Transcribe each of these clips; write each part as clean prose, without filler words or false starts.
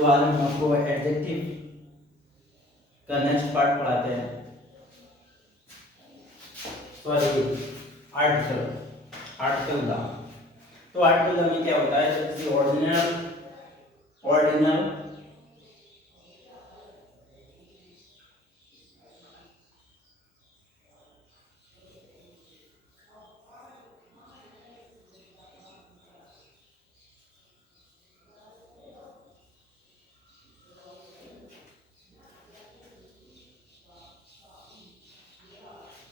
तो आज हम आपको एडजेक्टिव का नेक्स्ट पार्ट पढ़ाते हैं। सॉरी, आर्टिकल आर्टिकल का। तो आर्टिकल में क्या होता है, जैसे ऑर्डिनल ऑर्डिनल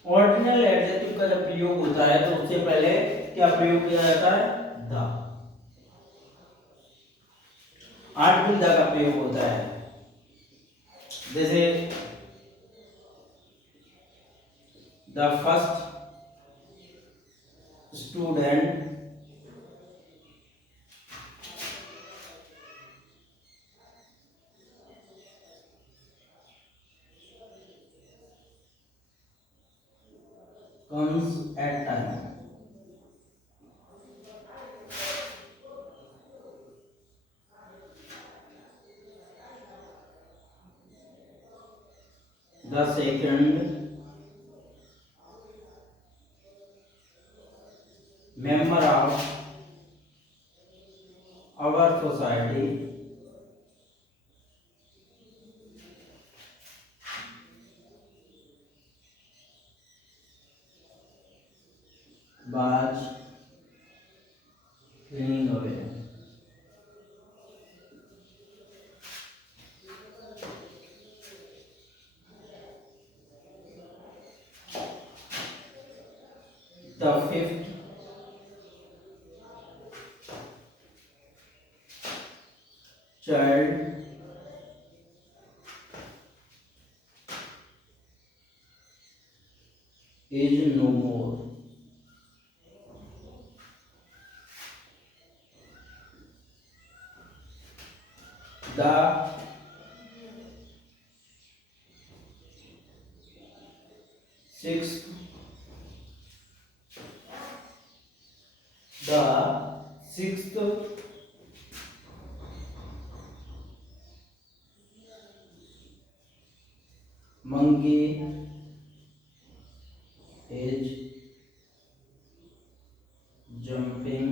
ऑर्डिनल एडजेक्टिव का जब प्रयोग होता है तो उससे पहले क्या प्रयोग किया जाता है, द। आर्टिकल द का प्रयोग होता है, जैसे the first student comes at time। The second member of our society was cleaning away। The fifth child is no more। The sixth monkey is jumping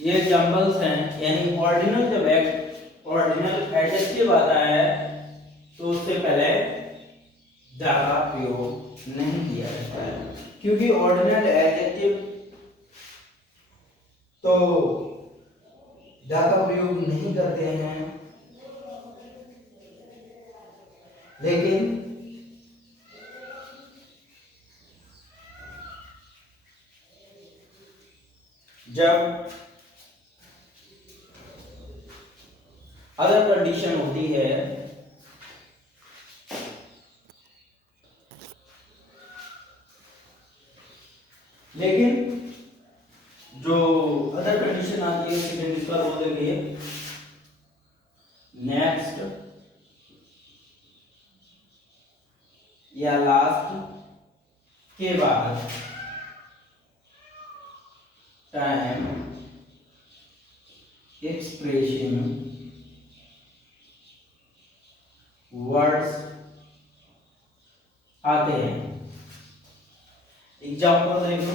ये एग्जांपल्स हैं, यानी ऑर्डिनल जब ordinal adjective आता है तो उससे पहले द का प्रयोग नहीं किया जाता है, क्योंकि ऑर्डिनल एडजेक्टिव तो द का प्रयोग नहीं करते हैं, लेकिन जब अदर कंडीशन होती है लेकिन जो अदर कंडीशन आती है सेकंड इसका रोल देखिए, नेक्स्ट या लास्ट के बाद टाइम एक्सप्रेशन वर्ड्स आते हैं। एग्जांपल देखो,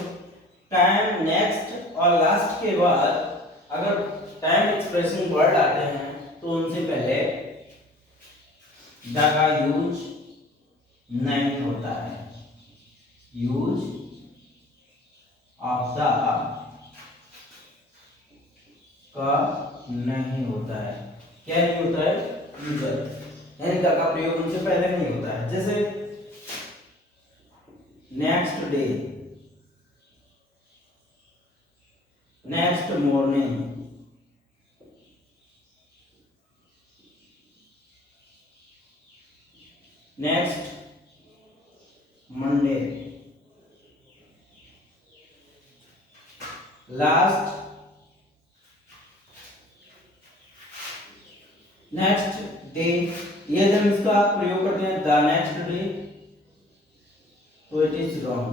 टाइम नेक्स्ट और लास्ट के बाद अगर टाइम एक्सप्रेसिंग वर्ड आते हैं तो उनसे पहले द का यूज नहीं होता है, यूज ऑफ द का नहीं होता है। क्या नहीं होता है, यूजर, यानी द का प्रयोग उनसे पहले नहीं होता है। जैसे next day, next morning, next Monday, last, next day ये जब इसका प्रयोग करते हैं द नेक्स्ट डे, तो it is wrong.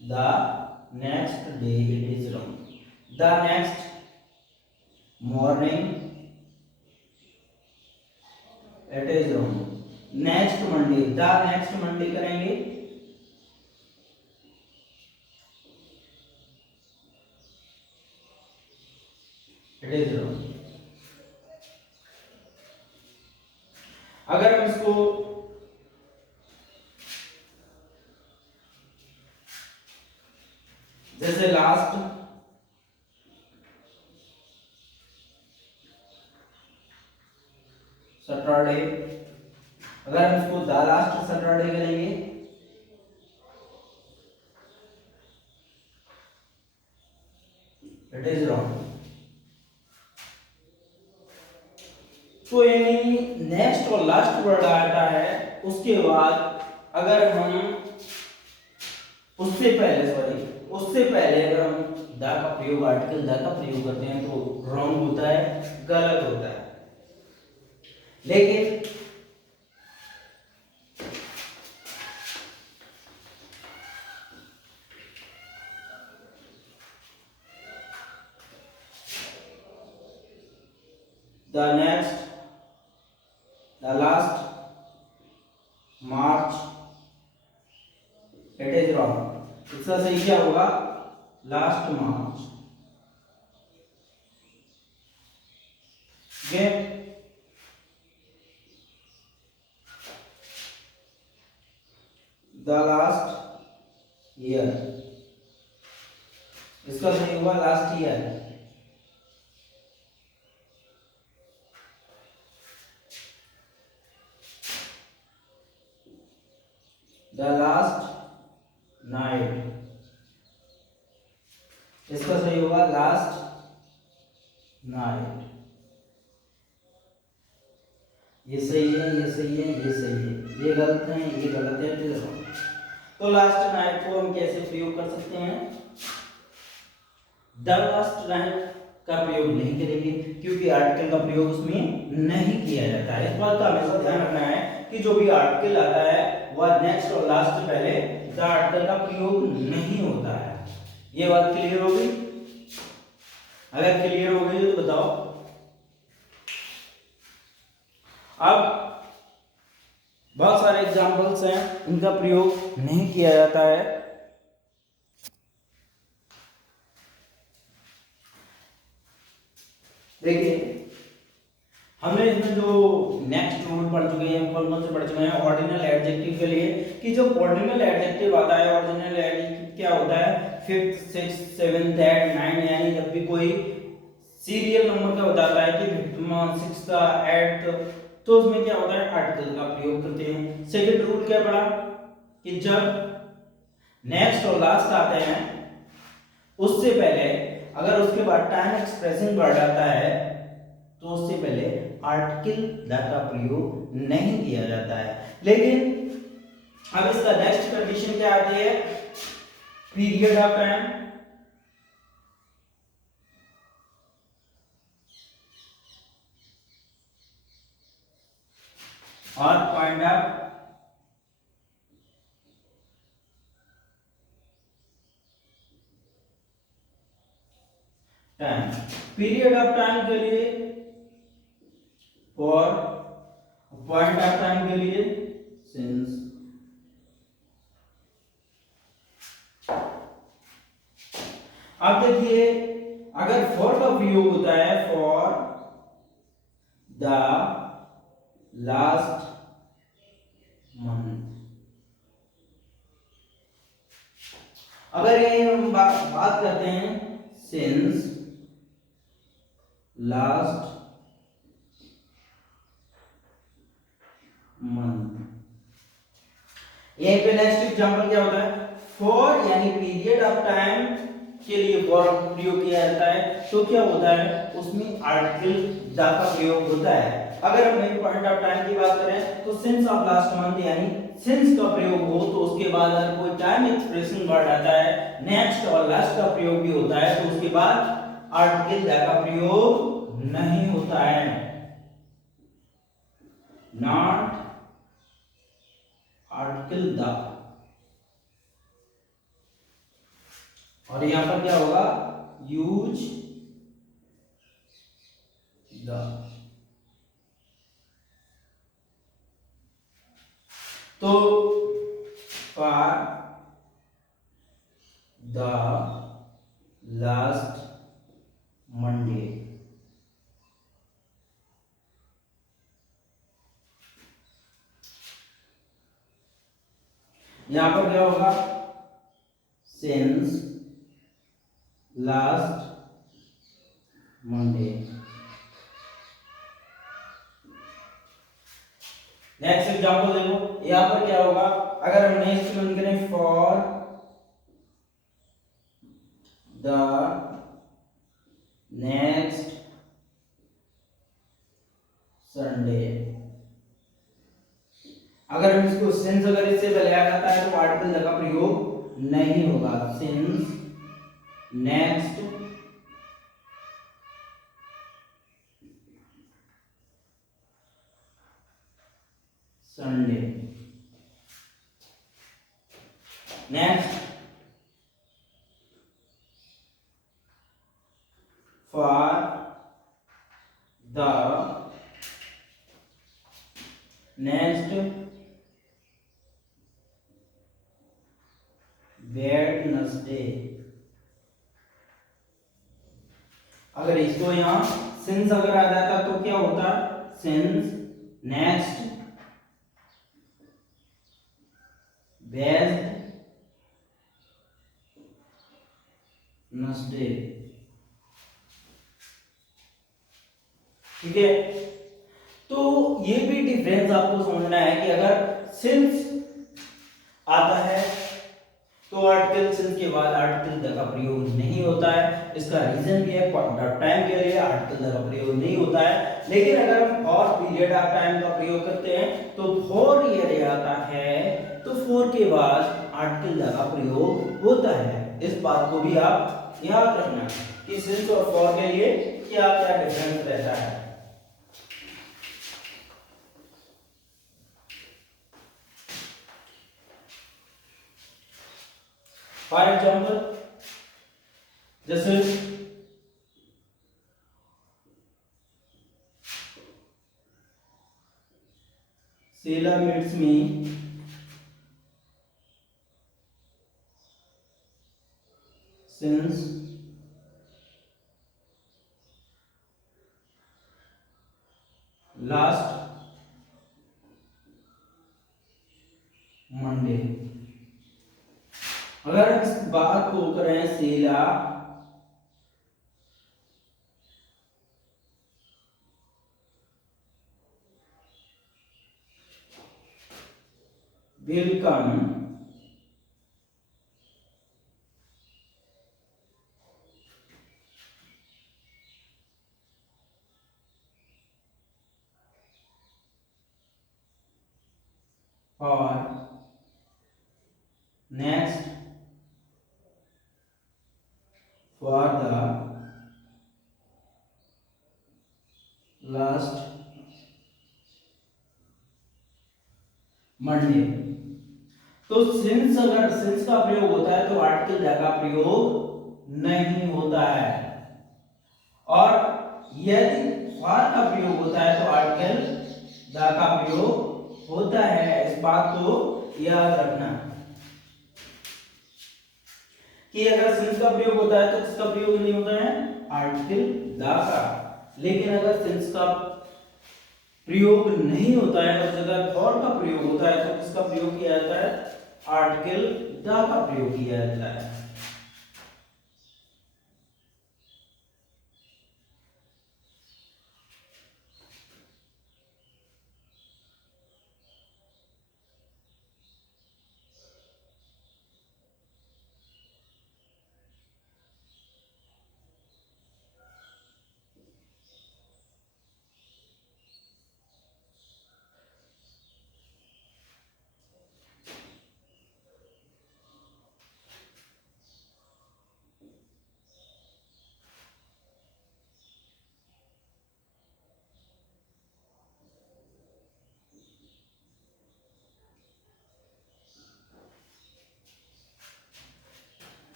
The next day it is wrong. The next morning it is wrong. Next Monday, the next Monday करेंगे, it is wrong. अगर हम इसको जैसे लास्ट सैटरडे, अगर हम इसको द लास्ट सैटरडे करेंगे, इट इज रॉन्ग। तो यानी नेक्स्ट और लास्ट वर्ड आता है, उसके बाद अगर हम उससे पहले अगर हम द का प्रयोग, आर्टिकल द का प्रयोग करते हैं तो रॉन्ग होता है, गलत होता है। लेकिन the next, the last March, it is wrong. इसका सही क्या होगा? Last March. The last year, इसका सही होगा last year. The last night, इसका सही होगा लास्ट नाइट। ये सही है, ये सही है, ये सही है, ये गलत है, ये गलत है। तो लास्ट नाइट को हम कैसे प्रयोग कर सकते हैं? द लास्ट नाइट का प्रयोग नहीं करेंगे, क्योंकि आर्टिकल का प्रयोग उसमें नहीं किया जाता है। इस बात का हमेशा ध्यान रखना है कि जो भी आर्टिकल आता है वह नेक्स्ट और लास्ट से पहले द आर्टिकल का प्रयोग नहीं होता है। ये बात क्लियर होगी? अगर क्लियर हो गई तो बताओ। अब बहुत सारे एग्जाम्पल्स हैं, इनका प्रयोग नहीं किया जाता है। देखिए, हमने इसमें जो नेक्स्ट रूल पढ़ चुके हैं, कौन से पढ़ चुके हैं ऑर्डिनल एडजेक्टिव के लिए, कि जो ऑर्डिनल एडजेक्टिव आता है, ऑर्डिनल एडजेक्टिव क्या होता है? Fifth, sixth, seventh, eight, nine, यानी जब भी कोई सीरियल नंबर का बताता है कि फिफ्थ, सिक्स्थ, एट्थ, तो उसमें क्या होता है? आर्टिकल का प्रयोग करते हैं। सेकंड रूल क्या पढ़ा? कि जब नेक्स्ट और लास्ट आते हैं, उससे पहले अगर उसके बाद टाइम एक्सप्रेसिंग वर्ड आता है, तो उससे पहले आर्टिकल द का प्रयोग नहीं किया जाता है। लेकिन अब इसका नेक्स्ट कंडीशन क्या आती है? पीरियड ऑफ टाइम, और point of time. Period of time के लिए और पॉइंट ऑफ टाइम के लिए सिंस। अब देखिए, अगर फॉर का प्रयोग होता है फॉर द लास्ट मंथ, अगर ये हम बात करते हैं सिंस लास्ट मंथ, यहीं पे नेक्स्ट एग्जांपल क्या होता है? फॉर यानी पीरियड ऑफ टाइम के लिए फॉर प्रयोग किया जाता है, तो क्या होता है? उसमें आर्टिकल द का प्रयोग होता है। अगर हम मेन पॉइंट ऑफ टाइम की बात करें तो सिंस ऑफ लास्ट मंथ यानी सिंस का प्रयोग हो, तो उसके बाद अगर कोई टाइम एक्सप्रेशन वर्ड आता है, नेक्स्ट और लास्ट का प्रयोग भी होता है, तो उसके बाद आर्टिकल द का प्रयोग नहीं होता है। नॉट आर्टिकल द, और यहां पर क्या होगा, यूज द। तो फॉर द लास्ट मंडे, यहां पर क्या होगा, since last Monday. Next example देखो, यहां पर क्या होगा, अगर हम नेक्स्ट वन करें, फॉर द नेक्स्ट संडे, अगर हम इसको सिंस अगर इससे पहले आ जाता है तो आर्टिकल द का प्रयोग नहीं होगा। Since next Sunday. Next for the next Wednesday, अगर इसको यहां सिंस अगर आ जाता तो क्या होता, सिंस नेक्स्ट वेडनेसडे। ठीक है, तो ये भी डिफरेंस आपको समझना है कि अगर सिंस आता है तो आर्टिकल सिंस के बाद आर्टिकल द का प्रयोग नहीं होता है। इसका रीजन भी है, पॉइंट ऑफ टाइम के लिए आर्टिकल द का प्रयोग नहीं होता है। लेकिन अगर हम फॉर पीरियड ऑफ टाइम का प्रयोग करते हैं तो फॉर ईयर आता है तो फॉर के बाद आर्टिकल द का प्रयोग होता है। इस बात को भी आप याद रखना कि सिंस और फॉर के लिए क्या क्या डिफरेंस रहता है। फॉर एग्जाम्पल, जैसे Sheila meets me since last Monday। अगर इस बात को करें, Sheela will come for next for the last Monday। तो सिंस अगर सिंस का प्रयोग होता है तो आर्टिकल द का प्रयोग नहीं होता है, और यदि फॉर का प्रयोग होता है तो आर्टिकल द का प्रयोग होता है। इस बात को याद रखना कि अगर सिंस का प्रयोग होता है तो किसका प्रयोग नहीं होता है, आर्टिकल द का। लेकिन अगर सिंस का प्रयोग नहीं होता है और जगह फॉर का प्रयोग होता है तो किसका प्रयोग किया जाता है, आर्टिकल द का प्रयोग किया जाता है।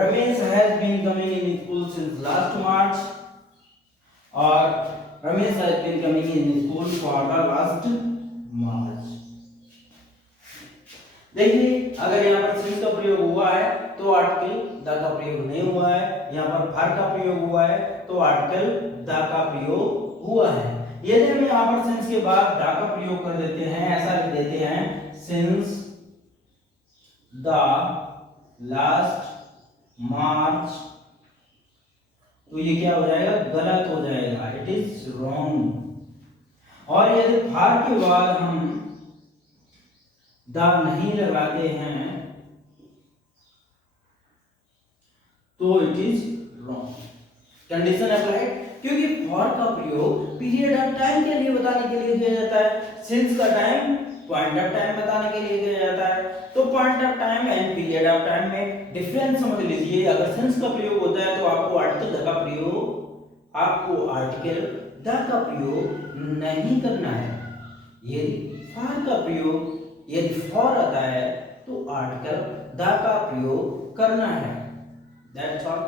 Ramesh has been coming in school since last March, और Ramesh has been coming in school for the last March. देखिए अगर यहाँ पर सिंस का प्रयोग हुआ है तो आर्टिकल द का प्रयोग नहीं हुआ है, यहाँ पर फॉर का प्रयोग हुआ है तो आर्टिकल द का प्रयोग हुआ है। यदि हम यहाँ पर सिंस के बाद द का प्रयोग कर देते हैं, ऐसा लिख देते हैं सिंस द लास्ट मार्च, तो ये क्या हो जाएगा, गलत हो जाएगा, इट इज रॉन्ग। और यदि फॉर के बाद हम द नहीं लगाते हैं तो it is wrong. Condition applied, क्योंकि फॉर का प्रयोग पीरियड ऑफ टाइम के लिए बताने के लिए किया जाता है, सिंस का टाइम पॉइंट ऑफ टाइम बताने के लिए किया जाता है। तो point of time and period of time में डिफरेंस समझ लीजिए। अगर सिंस का प्रयोग होता है तो आपको आर्टिकल द का प्रयोग नहीं करना है। यदि फॉर का प्रयोग, यदि फॉर आता है तो आर्टिकल द का प्रयोग करना है। That's all.